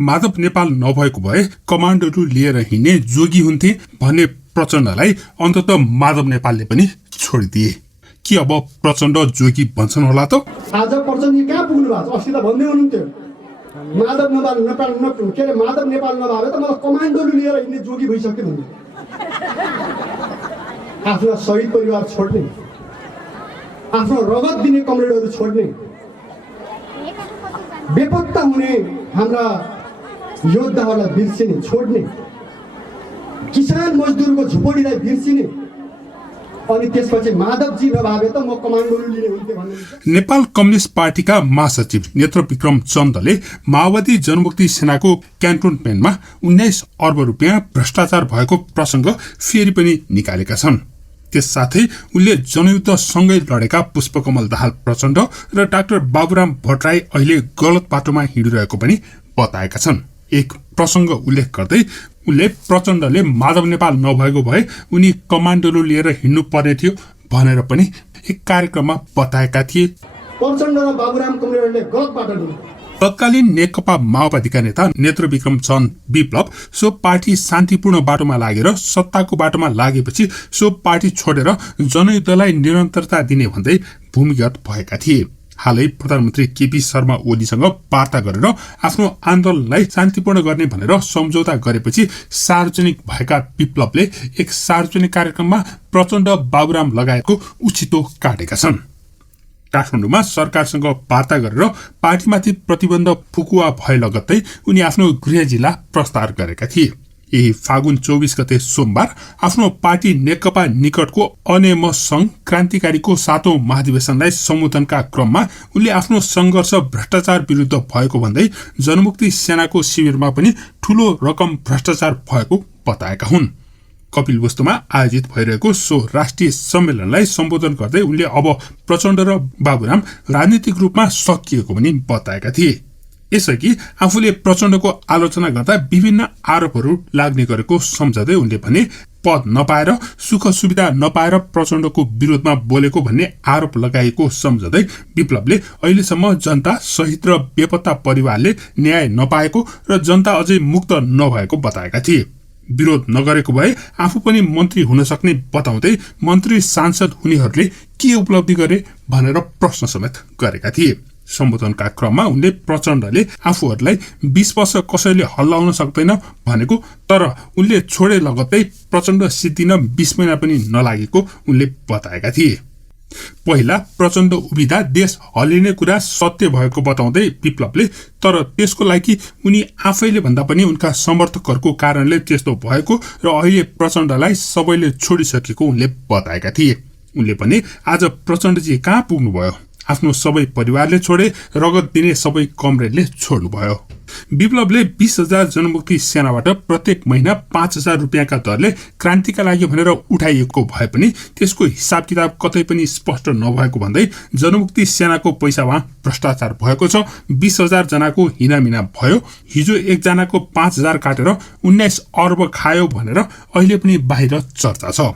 माधव नेपाल नभएको भए कमान्डोहरू लिएर हिँड्ने जोगी हुन्थे भन्ने प्रचण्डलाई अन्तत माधव नेपालले पनि छोडिदिए। के अब प्रचण्ड जोगी भन्छन् होला त? आज प्रचण्डजी कहाँ पुग्नु भएको छ? अस्ति त भन्दै हुनुहुन्थ्यो माधव नेपाल नभए त मलाई कमान्डोले लिएर हिँड्ने जोगी भइसक्यो नि। आफ्नो शहीद परिवार छोड्ने, आफ्नो रगत दिने कमरेडहरू छोड्ने, बेपत्ता हुने हाम्रा योद्धाहरूलाई बिर्सिने छोड्ने, किसान मजदुरको झुपडीलाई बिर्सिने, अनि त्यसपछि माधवजी नभए त म कमान्डोले लिने हुन्थ्यो भन्ने। नेपाल कम्युनिस्ट पार्टीका महासचिव नेत्र विक्रम चन्दले माओवादी जनमुक्ति सेनाको क्यान्टोनमेन्टमा 19 अर्ब रुपियाँ भ्रष्टाचार भएको प्रसंग फेरि पनि निकालेका छन्। त्यससाथै उनले जनयुद्धसँगै लडेका पुष्पकमल दाहाल प्रचण्ड र डाक्टर बाबुराम भट्टराई अहिले गलत बाटोमा हिँडिरहेको पनि बताएका छन्। एक प्रसंग उल्लेख गर्दै उनले प्रचण्डले माधव नेपाल नभएको भए उनी कमान्डोले लिएर हिँड्नु पर्ने थियो भनेर पनि एक कार्यक्रममा बताएका थिए। प्रचण्ड र बाबुराम कमरेडले गलत बाटो लिए। तत्कालीन नेकपा माओवादीका नेता नेत्र विक्रम चन्द विप्लव सो पार्टी शान्तिपूर्ण बाटोमा लागेर सत्ताको बाटोमा लागेपछि सो पार्टी छोडेर जनयुद्धलाई निरन्तरता दिने भन्दै भूमिगत भएका थिए। हालै प्रधानमन्त्री केपी शर्मा ओलीसँग वार्ता गरेर आफ्नो आन्दोलनलाई शान्तिपूर्ण गर्ने भनेर सम्झौता गरेपछि सार्वजनिक भएका विप्लवले एक सार्वजनिक कार्यक्रममा प्रचण्ड बाबुराम लगायतको उछितो काटेका छन्। काठमाडौँमा सरकारसँग वार्ता गरेर पार्टीमाथि प्रतिबन्ध फुकुवा भए लगत्तै उनी आफ्नो गृह जिल्ला प्रस्तार गरेका थिए। यही फागुन 24 गते सोमबार आफ्नो पार्टी नेकपा निकटको अनेम संघ क्रान्तिकारीको 7औं महाधिवेशनलाई सम्बोधनका क्रममा उनले आफ्नो संघर्ष भ्रष्टाचार विरुद्ध भएको भन्दै जनमुक्ति सेनाको शिविरमा पनि ठूलो रकम भ्रष्टाचार भएको बताएका हुन्। कपिलवस्तुमा आयोजित भइरहेको सो राष्ट्रिय सम्मेलनलाई सम्बोधन गर्दै उनले अब प्रचण्ड र बाबुराम राजनीतिक रूपमा सकिएको पनि बताएका थिए। यसअघि आफूले प्रचण्डको आलोचना गर्दा विभिन्न आरोपहरू लाग्ने गरेको सम्झँदै उनले भने पद नपाएर सुख सुविधा नपाएर प्रचण्डको विरोधमा बोलेको भन्ने आरोप लगाएको सम्झँदै विप्लवले अहिलेसम्म जनता सहित र बेपत्ता परिवारले न्याय नपाएको र जनता अझै मुक्त नभएको बताएका थिए। विरोध नगरेको भए आफू पनि मन्त्री हुन सक्ने बताउँदै मन्त्री सांसद हुनेहरूले के उपलब्धि गरे भनेर प्रश्न समेत गरेका थिए। सम्बोधनका क्रममा उनले प्रचण्डले आफूहरूलाई 20 वर्ष कसैले हल्लाउन सक्दैन भनेको तर उनले छोडे लगत्तै प्रचण्ड सिद्धिन 20 महिना पनि नलागेको उनले बताएका थिए। पहिला प्रचण्ड उभिदा देश हल्लिने कुरा सत्य भएको बताउँदै विप्लवले तर त्यसको लागि उनी आफैले भन्दा पनि उनका समर्थकहरूको कारणले त्यस्तो भएको र अहिले प्रचण्डलाई सबैले छोडिसकेको उनले बताएका थिए। उनले पनि आज प्रचण्डजी कहाँ पुग्नुभयो? आफ्नो सबै परिवारले छोडे, रगत दिने सबै कमरेडले छोड्नुभयो। विप्लवले 20,000 जनमुक्ति सेनाबाट प्रत्येक महिना 5,000 रुपियाँका दरले क्रान्तिका लागि भनेर उठाइएको भए पनि त्यसको हिसाब किताब कतै पनि स्पष्ट नभएको भन्दै जनमुक्ति सेनाको पैसामा भ्रष्टाचार भएको छ। 20,000 जनाको हिनामिना भयो। हिजो एकजनाको 5,000 काटेर 19 अर्ब खायो भनेर अहिले पनि बाहिर चर्चा छ।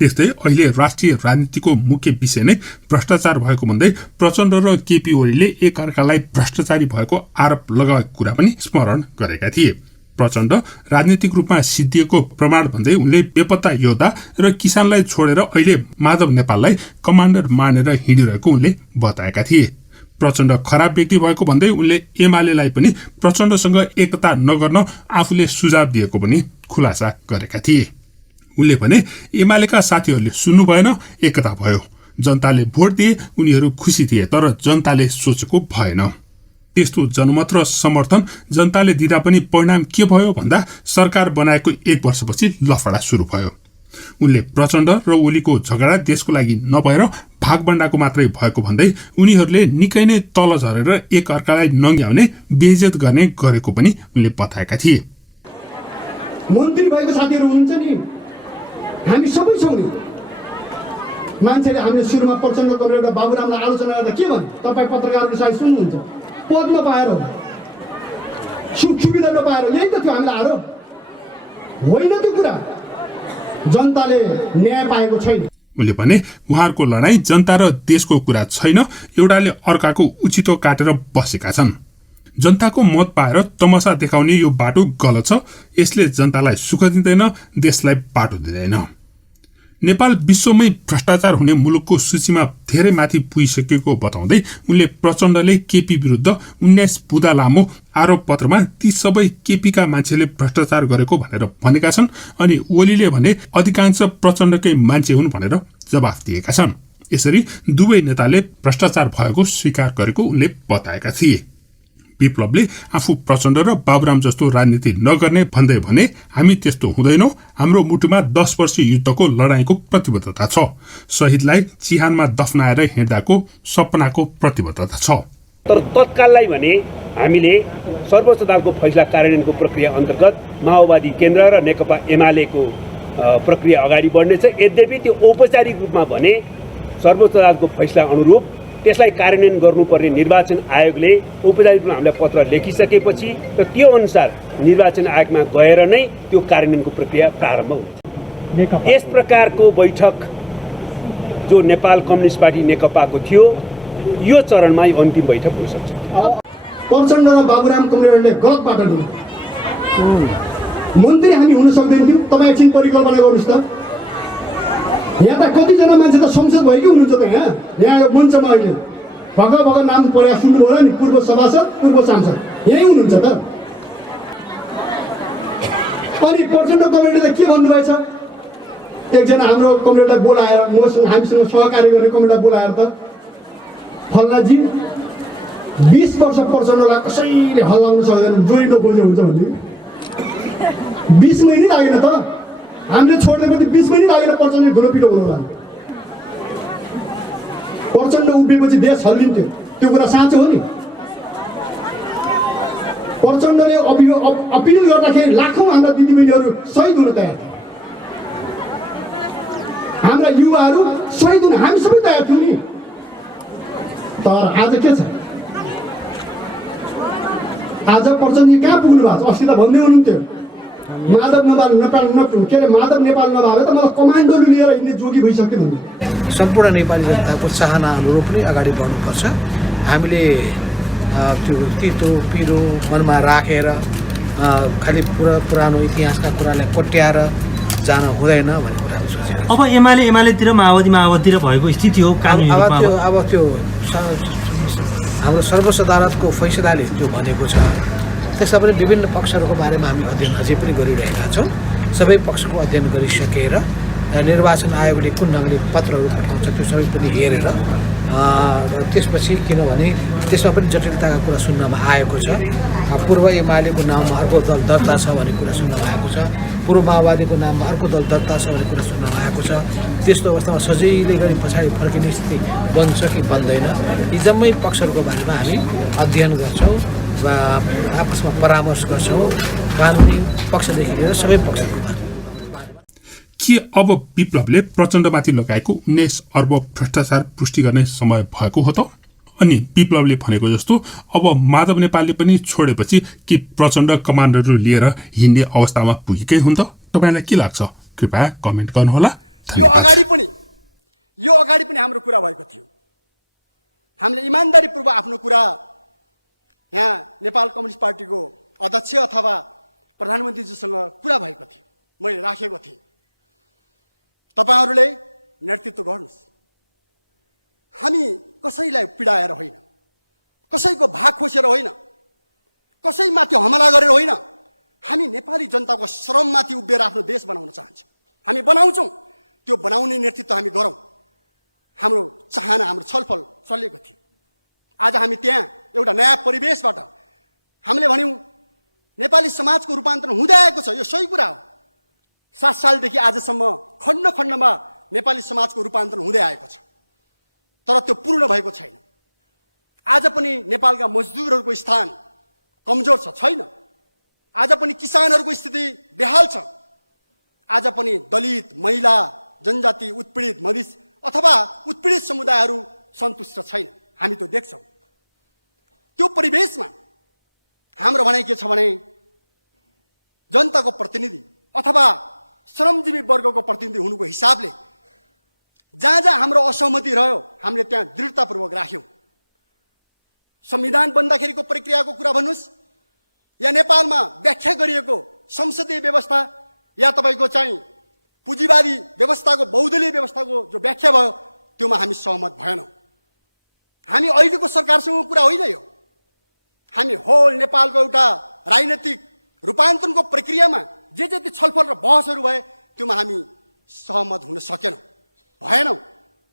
त्यस्तै अहिले राष्ट्रिय राजनीतिको मुख्य विषय नै भ्रष्टाचार भएको भन्दै प्रचण्ड र केपी ओलीले एकअर्कालाई भ्रष्टाचारी भएको आरोप लगाएको कुरा पनि स्मरण गरेका थिए। प्रचण्ड राजनीतिक रूपमा सिद्धिएको प्रमाण भन्दै उनले बेपत्ता योद्धा र किसानलाई छोडेर अहिले माधव नेपाललाई कमान्डर मानेर हिँडिरहेको उनले बताएका थिए। प्रचण्ड खराब व्यक्ति भएको भन्दै उनले एमालेलाई पनि प्रचण्डसँग एकता नगर्न आफूले सुझाव दिएको पनि खुलासा गरेका थिए। उनले भने एमालेका साथीहरूले सुन्नु भएन, एकता भयो। जनताले भोट दिए, उनीहरू खुसी थिए, तर जनताले सोचेको भएन। त्यस्तो जनमत र समर्थन जनताले दिँदा पनि परिणाम के भयो भन्दा सरकार बनाएको 1 वर्षपछि लफडा सुरु भयो। उनले प्रचण्ड र ओलीको झगडा देशको लागि नभएर भागबण्डाको मात्रै भएको भन्दै उनीहरूले निकै नै तल झरेर एक अर्कालाई नङ्ग्याउने, बेइज्जत गर्ने गरेको पनि उनले बताएका थिए। मन्त्री भएको साथीहरू हुनुहुन्छ नि, हामी सबै छौँ नि। मान्छेले हामीले सुरुमा प्रचण्ड गरेर बाबुरामलाई आलोचना गर्दा के भन्नु? तपाईँ पत्रकारको साथी सुन्नुहुन्छ, पद नपाएर सुख सुविधा नपाएर, यही त थियो हामीलाई आरोप होइन त्यो कुरा। जनताले न्याय पाएको छैन। उनले भने उहाँहरूको लडाईँ जनता र देशको कुरा छैन, एउटाले अर्काको उचितो काटेर बसेका छन्। जनताको मत पाएर तमासा देखाउने यो बाटो गलत छ। यसले जनतालाई सुख दिँदैन, देशलाई बाटो दिँदैन। नेपाल विश्वमै भ्रष्टाचार हुने मुलुकको सूचीमा धेरै माथि पुगिसकेको बताउँदै उनले प्रचण्डले केपी विरुद्ध 19 बुँदा लामो आरोप पत्रमा ती सबै केपीका मान्छेले भ्रष्टाचार गरेको भनेर भनेका छन्। अनि ओलीले भने अधिकांश प्रचण्डकै मान्छे हुन् भनेर जवाफ दिएका छन्। यसरी दुवै नेताले भ्रष्टाचार भएको स्वीकार गरेको उनले बताएका थिए। विप्लवले आफू प्रचण्ड र बाबुराम जस्तो राजनीति नगर्ने भन्दै भने हामी त्यस्तो हुँदैनौं। हाम्रो मुटुमा 10 वर्षीय युद्धको लडाईँको प्रतिबद्धता छ। शहीदलाई चिहानमा दफनाएर हिँड्दाको सपनाको प्रतिबद्धता छ। तर तत्काललाई भने हामीले सर्वोच्च अदालतको फैसला कार्यान्वयनको प्रक्रिया अन्तर्गत माओवादी केन्द्र र नेकपा एमालेको प्रक्रिया अगाडि बढ्नेछ। यद्यपि त्यो औपचारिक रूपमा भने सर्वोच्च अदालतको फैसला अनुरूप त्यसलाई कार्यान्वयन गर्नुपर्ने निर्वाचन आयोगले औपचारिक रूपमा हामीलाई पत्र लेखिसकेपछि र त्यो अनुसार निर्वाचन आयोगमा गएर नै त्यो कार्यान्वयनको प्रक्रिया प्रारम्भ हुन्छ। यस प्रकारको बैठक जो नेपाल कम्युनिस्ट पार्टी नेकपाको थियो, यो चरणमा यो अन्तिम बैठक हुन सक्छ। प्रचण्ड र बाबुराम कमरेडले गलत बाटो लिनु। मन्त्री हामी हुन सक्दैनौँ। तपाईँ एकछिन परिकल्पना गर्नुहोस् त। यहाँ त कतिजना मान्छे त संसद भएकै हुनुहुन्छ त। यहाँ मञ्चमा अहिले भग नाम पढेर सुन्नुभयो होला नि, पूर्व सभासद, पूर्व सांसद यहीँ हुनुहुन्छ त। अनि प्रचण्ड कमरेडले त के भन्नुभएछ? एकजना हाम्रो कमरेडलाई बोलाएर, हामीसँग सहकारी गर्ने कमरेडलाई बोलाएर त फल्लाजी 20 वर्ष प्रचण्डलाई कसैले हल्लाउन सक्दैन, जोडी नबोल्ने हुन्छ भन्ने 20 महिनै लागेन त। हामीले छोड्दै 20 महिनै लागेर प्रचण्ड ढुलोपिलो हुनु। प्रचण्ड उभिएपछि देश हल्लिन्थ्यो, त्यो कुरा साँचो हो नि। प्रचण्डले अपिल गर्दाखेरि लाखौँ हाम्रा दिदीबहिनीहरू शहीद हुन तयार, हाम्रा युवाहरू शहीद हुन हामी सबै तयार थियौँ नि। तर आज के छ? आज प्रचण्डजी कहाँ पुग्नु भएको छ? अस्ति त भन्दै हुनुहुन्थ्यो माधव नेपाल नभए त मलाई कमान्डोले लिएर हिँड्ने जोगी भइसक्यो भन्ने। सम्पूर्ण नेपाली जनताको चाहना अनुरूप नै अगाडि बढ्नुपर्छ। हामीले त्यो तितो पिरो मनमा राखेर खालि पुरानो इतिहासका कुरालाई कोट्याएर जान हुँदैन भन्ने कुरा सोचेर अब एमालेतिर माओवादीतिर भएको स्थिति हो। अब त्यो हाम्रो सर्वोच्च अदालतको फैसलाले त्यो भनेको छ। त्यसमा पनि विभिन्न पक्षहरूको बारेमा हामी अध्ययन अझै पनि गरिरहेका छौँ। सबै पक्षको अध्ययन गरिसकेर निर्वाचन आयोगले कुन ढङ्गले पत्रहरू पठाउँछ त्यो सबै पनि हेरेर त्यसपछि, किनभने त्यसमा पनि जटिलताका कुरा सुन्नमा आएको छ। पूर्व एमालेको नाममा अर्को दल दर्ता छ भन्ने कुरा सुन्नमा आएको छ। पूर्व माओवादीको नाममा अर्को दल दर्ता छ भन्ने कुरा सुन्नमा आएको छ। त्यस्तो अवस्थामा सजिलै गरी पछाडि फर्किने स्थिति बन्छ कि बन्दैन, यी जम्मै पक्षहरूको बारेमा हामी अध्ययन गर्छौँ वा आपसमा परामर्श गर्छौँ, कानुनी पक्षदेखि लिएर सबै पक्षको। के अब विप्लवले प्रचण्डमाथि लगाएको 19 अर्ब भ्रष्टाचार पुष्टि गर्ने समय भएको हो त? अनि विप्लवले भनेको जस्तो अब माधव नेपालले पनि छोडेपछि कि प्रचण्ड कमान्डरहरू लिएर हिँड्ने अवस्थामा पुगेकै हुन् त? तपाईँलाई के लाग्छ? कृपया कमेन्ट गर्नुहोला। यो अगाडि पनि हाम्रो कुरा भएको थियो। हामीले इमान्दारीपूर्वक आफ्नो कुरा यहाँ नेपाल कम्युनिस्ट पार्टीको अध्यक्ष अथवा प्रधानमन्त्रीजीसँग कुरा भएको थियो, मैले राखेको थिएँ। तपाईहरूले नेतृत्व गर्नुहोस्। हामी कसैलाई पीडाएर होइन, कसैको भाग खोसेर होइन, कसैमाथि हमला गरेर होइन। हामी नेपाली जनताको श्रममाथि उभिएर आफ्नो देश बनाउन चाहन्छौँ। हामी बनाउँछौँ, त्यो बनाउने नेतृत्व हामी गरौँ। हाम्रो चाहना, हाम्रो छलफल चलेको थियो। आज हामी त्यहाँ एउटा नयाँ परिवेशबाट हामीले भन्यौँ नेपाली समाजको रूपान्तरण हुँदै आएको छ। यो सही कुरा हो। 7 सालदेखि आजसम्म खण्ड खण्डमा नेपाली समाजको रूपान्तरण हुँदै आएको छ, तर त्यो पूर्ण भएको छैन। आज पनि नेपालका मजदुरहरूको स्थान कमजोर छैन। आज पनि किसानहरूको स्थिति बेहाल छ। आज पनि दलित, महिला, जनजाति, उत्पीडित मधेस अथवा उत्पीडित समुदायहरू सन्तुष्ट छैन। हामी त्यो देख्छौँ। त्यो परिवेशमा हाम्रो भनाइ के छ भने जनताको प्रतिनिधि अथवा श्रमजीवी वर्गको प्रतिनिधि हुनुको हिसाबले जहाँ जहाँ हाम्रो असहमति रह्यो हामीले त्यहाँ दृढतापूर्वक राख्यौँ। संविधान बन्दाखेरिको प्रक्रियाको कुरा भन्नुहोस्, या नेपालमा व्याख्या गरिएको संसदीय व्यवस्था, या तपाईँको चाहिँ पुँजीवादी व्यवस्थाको बहुदलीय व्यवस्थाको जो व्याख्या भयो त्योमा हामी सहमत भएनौँ। हामी अहिलेको सरकारसँग कुरा होइन यो, हामी होल नेपालको एउटा राजनीतिक रूपान्तरणको प्रक्रियामा जे जति छलफल र बहसहरू भए त्योमा हामी सहमत हुन सकेनौँ, भएनौँ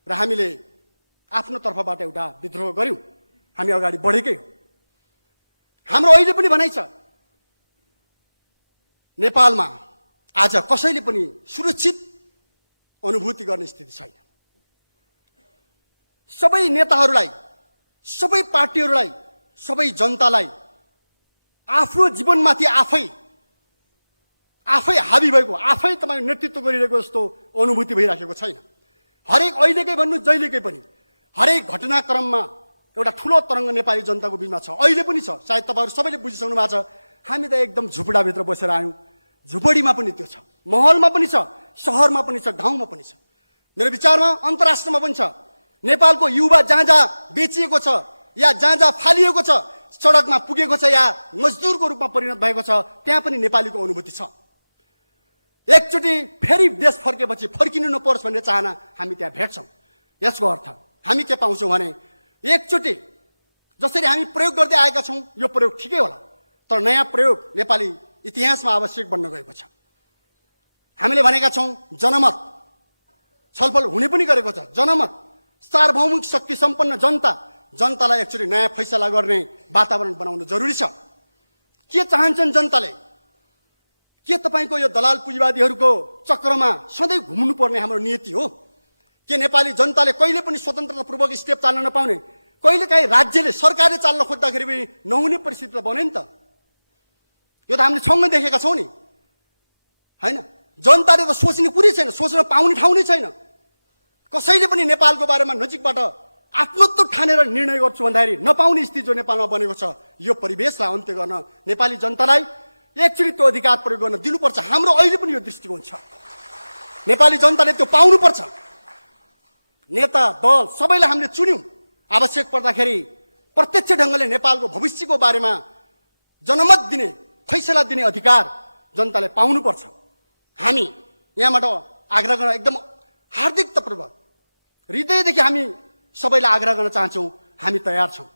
र हामीले आफ्नो तर्फबाट एउटा विद्रोह गऱ्यौँ। हामी अगाडि बढेकै हो। हाम्रो अहिले पनि भनाइ छ, नेपालमा आज कसैले पनि सुरक्षित अनुभूति गर्ने स्थिति छैन। सबै नेताहरूलाई, सबै पार्टीहरूलाई, सबै जनतालाई आफ्नो जीवनमाथि आफै हाबी भएको, आफै तपाईँ नेतृत्व गरिरहेको जस्तो अनुभूति भइराखेको छैन। हरेक अहिलेकै भन्नु जहिलेकै पनि हरेक घटनाक्रममा एउटा ठुलो तरङ्ग नेपाली जनताको बिचमा छ, अहिले पनि छ। सायद तपाईँहरू सबैले बुझिसक्नु भएको छ। हामी त एकदम झुपडाभित्र बसेर आयौँ, झुपडीमा पनि त्यो छ, महलमा पनि छ, सहरमा पनि छ, गाउँमा पनि छ। मेरो विचारमा अन्तर्राष्ट्रमा पनि छ। नेपालको युवा जहाँ जहाँ बेचिएको छ या जहाँ जहाँ फालिएको छ, सडकमा पुगेको छ या मजदुरको रूपमा परिणत भएको छ, त्यहाँ पनि नेपालीको अनुभूति छ। एकचोटि फेरि देश फर्केपछि फर्किनु नपरोस् भन्ने चाहना हामी त्यहाँ भेट्छौँ। यसको अर्थ हामी के पाउँछौँ भने एकचोटि जसरी हामी प्रयोग गर्दै आएका छौँ यो प्रयोग ठिकै होला, तर नयाँ प्रयोग नेपाली इतिहासमा आवश्यक बन्न गएको छ। हामीले भनेका छौँ जनमत छलफल हुने पनि गरेको छ। जनमत सार्वभौमिक शक्ति सम्पन्न जनतालाई एकचोटि नयाँ फैसला गर्ने वातावरण बनाउनु जरुरी छ। के चाहन्छन् जनताले? के तपाईँको यो दलाल पुँजीवादीहरूको चक्रमा सधैँ घुम्नुपर्ने हाम्रो नियति हो? के नेपाली जनताले कहिले पनि स्वतन्त्रतापूर्वक स्टेप चाल्न नपाउने, कहिलेकाहीँ राज्यले सरकारले चाल्न खोज्दाखेरि पनि नहुने परिस्थिति त बन्यो नि त। यो त हामीले सँगै देखेका छौँ नि, होइन? जनताले त सोच्ने कुरै छैन, सोच्न पाउने ठाउँ नै छैन। कसैले पनि नेपालको बारेमा नजिकबाट आफ्नत्व ठानेर निर्णय गर्छु भन्दाखेरि नपाउने स्थिति जो नेपालमा बनेको छ, यो परिवेशलाई अन्त्य गर्न नेपाली जनतालाई एकचोटि त्यो अधिकार प्रयोग गर्न दिनुपर्छ। हाम्रो अहिले पनि यो दृष्टिकोण छ। नेपाली जनताले त्यो पाउनुपर्छ। नेता दल सबैलाई हामीले चुन्यौँ, आवश्यक पर्दाखेरि प्रत्यक्ष ढङ्गले नेपालको भविष्यको बारेमा जनमत दिने, फैसला दिने अधिकार जनताले पाउनुपर्छ। हामी यहाँबाट आग्रह गर्न एकदम हार्दिकतापूर्वक हृदयदेखि हामी सबैलाई आग्रह गर्न चाहन्छौँ, हामी तयार छौँ।